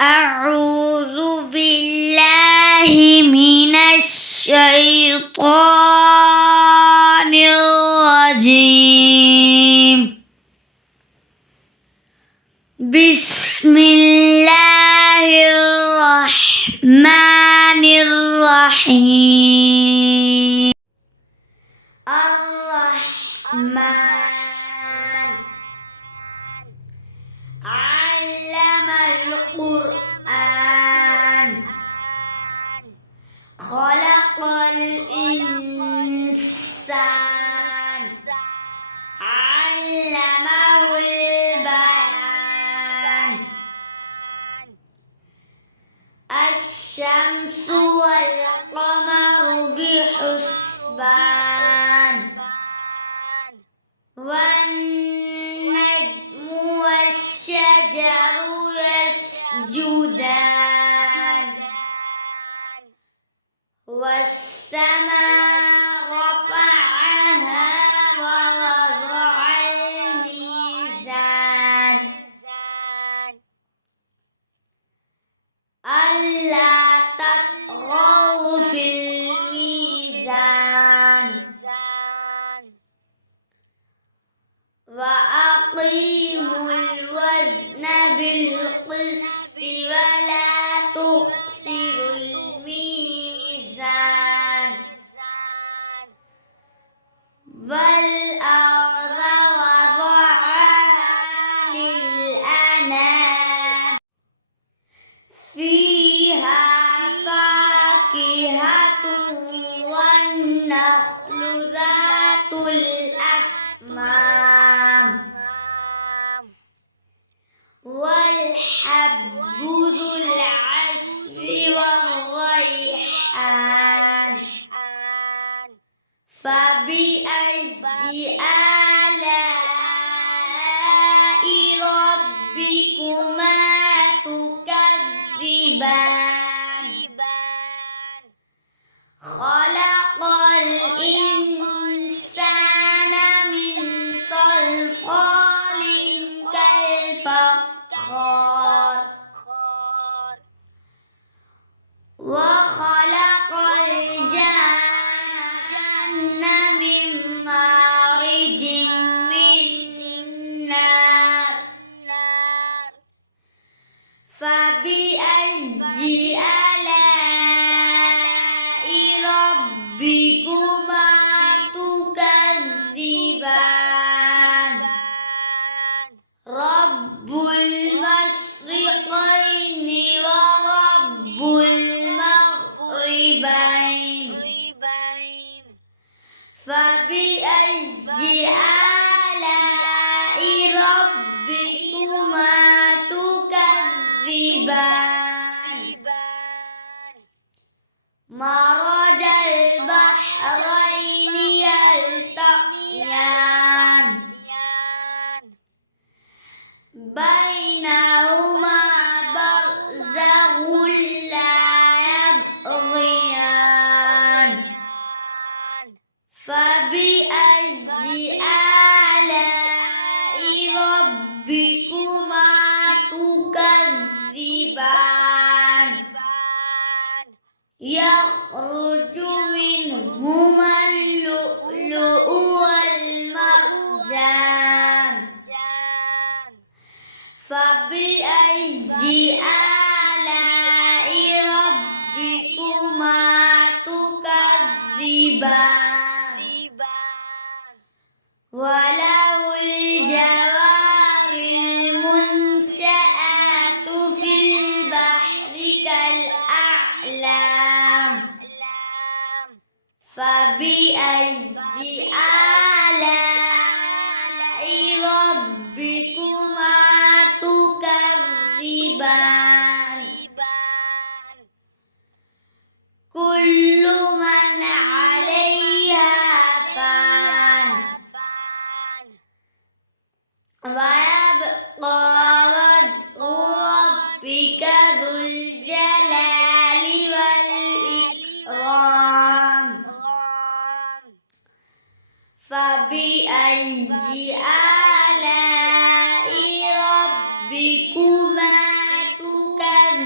أعوذ بالله من الشيطان الرجيم. بسم الله الرحمن الرحيم. الرحمن علم القرآن خلق الإنسان علمه البيان. الشمس والقمر بحسبان والنجم والشجر يسجدان والسماء رفعها ووضع الميزان ألا تطغوا في الميزان وأقيموا الوزن بالقسط ولا تخسروا الميزان والأرض وضعها للأنام فيها فاكهة والنخل ذات الأكمام والحب ذو العصف والريحان. فبأي آلاء ربكما تكذبان. خلق الإنسان من صلصال كالفخار وخلق الجن من مارج من نار. فبأي آلاء ربكما تكذبان. رب المشرقين ورب المغربين. فبأي آلاء ربكما تكذبان. مرج البحرين يلتقيان بينهما برزخ لا يبغيان. فبأي آلاء ربكما تكذبان. يخرج منهما اللؤلؤ والمرجان. فبأي آلاء ربكما تكذبان. وله الجوار المنشآت في البحر كالأعلام. فبأي آلاء ربكما تكذبان. كل من عليها فان ويبقى وجه ربك ذو الجلال والإكرام. فبأي آلاء ربكما تكذبان.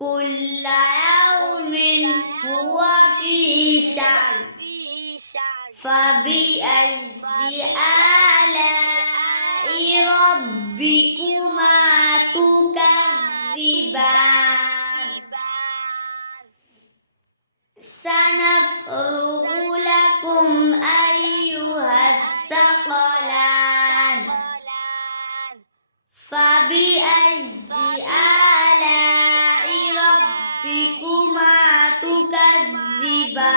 كل يوم هو في شأن فبأي آلاء ربكما تكذبان سنفرغ لكم أيها الثقلان فبأي آلاء ربكما تكذبان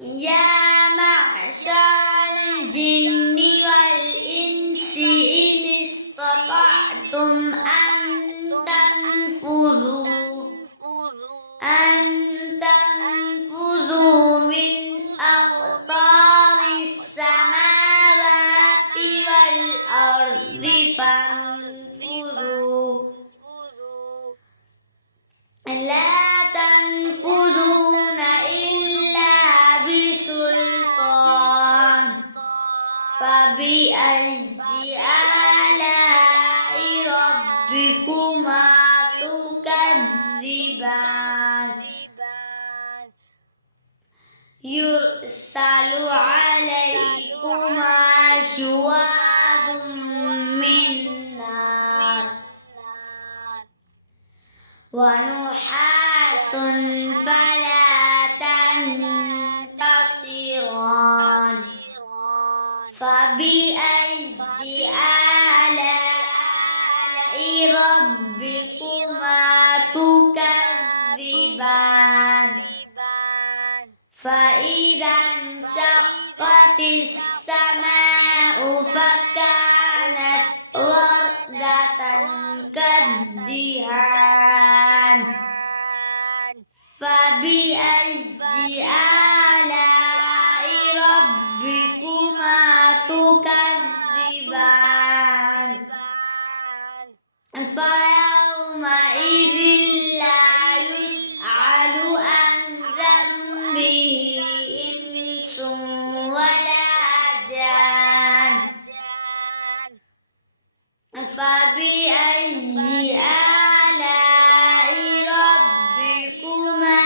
يا معشر الجن والإنس إن استطعتم أن تنفذوا من أقطار السماوات والأرض فانفذوا لا تنفذون إلا بسلطان فبأي آلاء ربكما تكذبان يرسل عليكما شواظ من نار ونحاس فلا تنتصران فبأي آلاء ربكما تكذبان فإذا انشقت السماء فكانت وردة كالدهان فبأي آلاء ربكما تكذبان فيومئذ لا يسأل عن ذنبه إنس ولا جان فبأي آلاء ربكما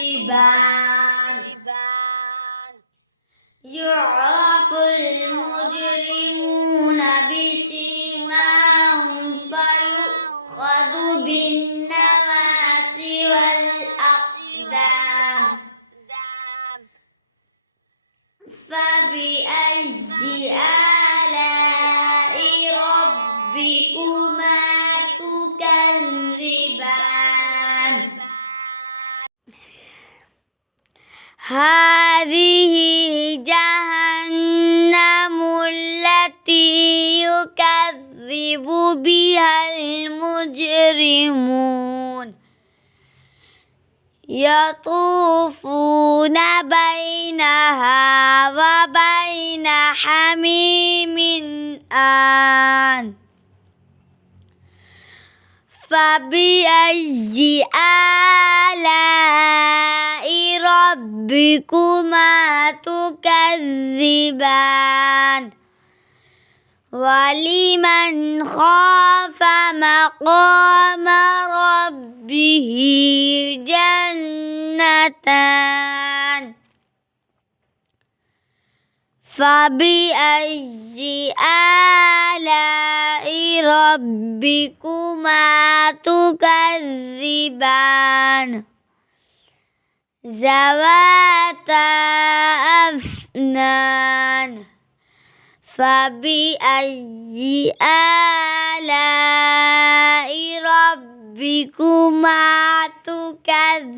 تكذبان يعرف المجرمون بسيماهم فيؤخذ بالنواصي والأقدام فبأي آلاء ربكما تكذبان هذه جهنم التي يكذب بها المجرمون يطوفون بينها وبين حميم آن فبأي آلاء ربكما تكذبان ولمن خاف مقام ربه جنتان فبأي آلاء ربكما تكذبان ذواتا أفنان فبأي آلاء ربكما تكذبان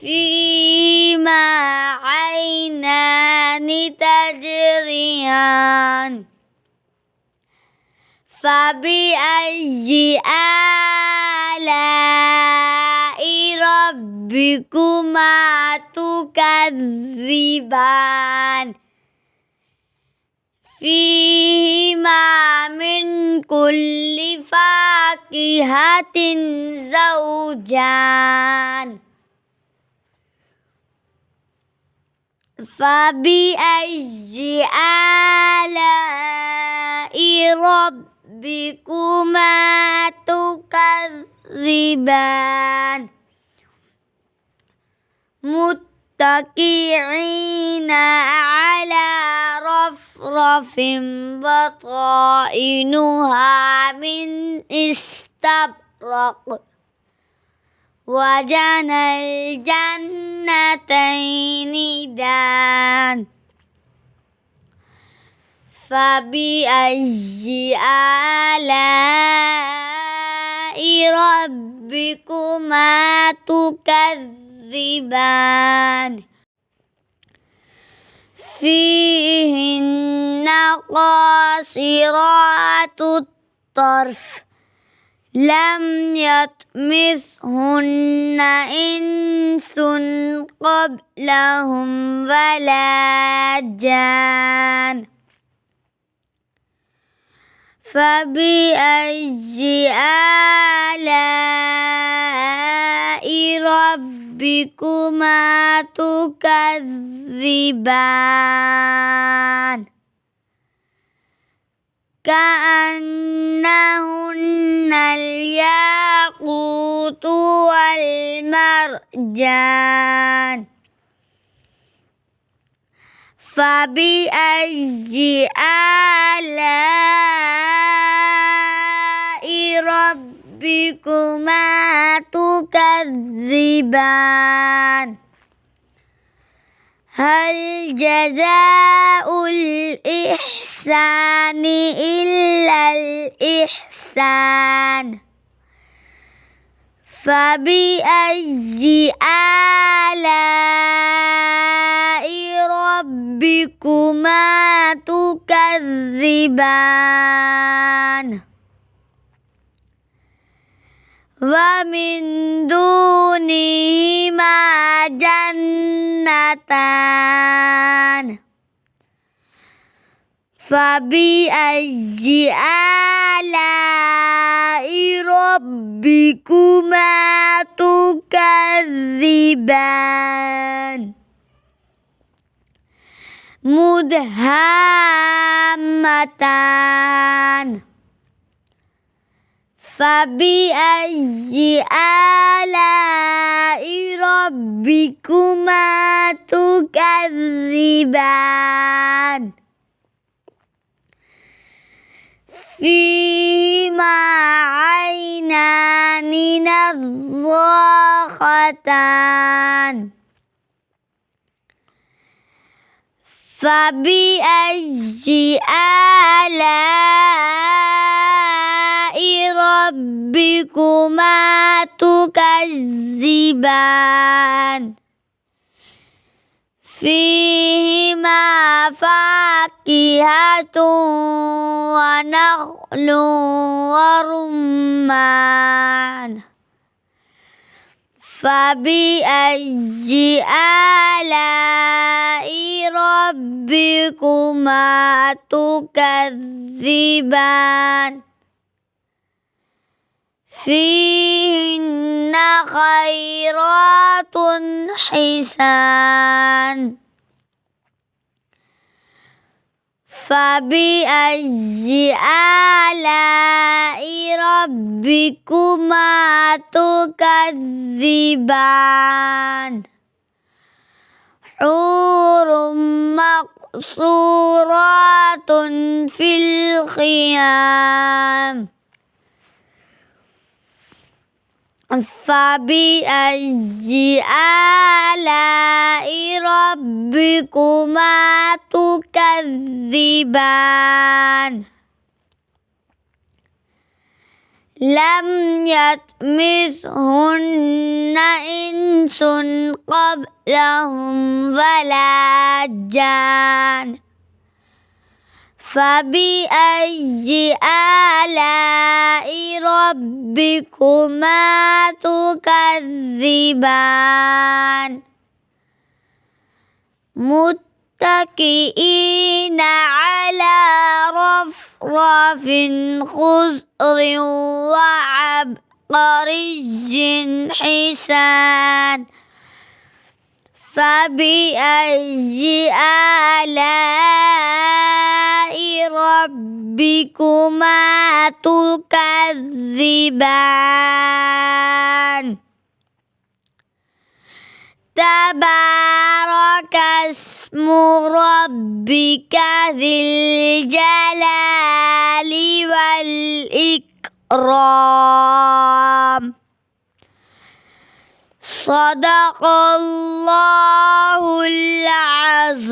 فيهما عينان تجريان فبأي آلاء ربكما تكذبان فيهما من كل فاكهة زوجان فبأي آلاء ربكما تكذبان متكئين على رفرف بطائنها من استبرق وجنى الجنتين دان فبأي آلاء ربكما تكذبان فيهن قاصرات الطرف لم يطمثهن إنس قبلهم ولا جان فبأي آلاء ربكما تكذبان كأنهن الياقوت والمرجان فبأي آلاء ربكما تكذبان هل جزاء الإحسان إلا الإحسان فبأي آلاء ربكما تكذبان ومن دونهما جنتان فبأي آلاء ربكما تكذبان مدهامتان فبأي آلاء ربكما تكذبان فيهما عينان نضاختان فبأي آلاء ربكما تكذبان فيهما فاكهة ونخل ورمان فبأي آلاء ربكما تكذبان فيهن خيرات حسان فبأي آلاء ربكما تكذبان حور مقصورات في الخيام فبأي آلاء ربكما تكذبان لم يطمثهن إنس قبلهم ولا جان فبأي آلاء ربكما تكذبان متكئين على رفرف خضر وعبقري حسان فبأي آلاء ربكما تكذبان تبارك اسم ربك ذي الجلال والإكرام صدق الله العظيم.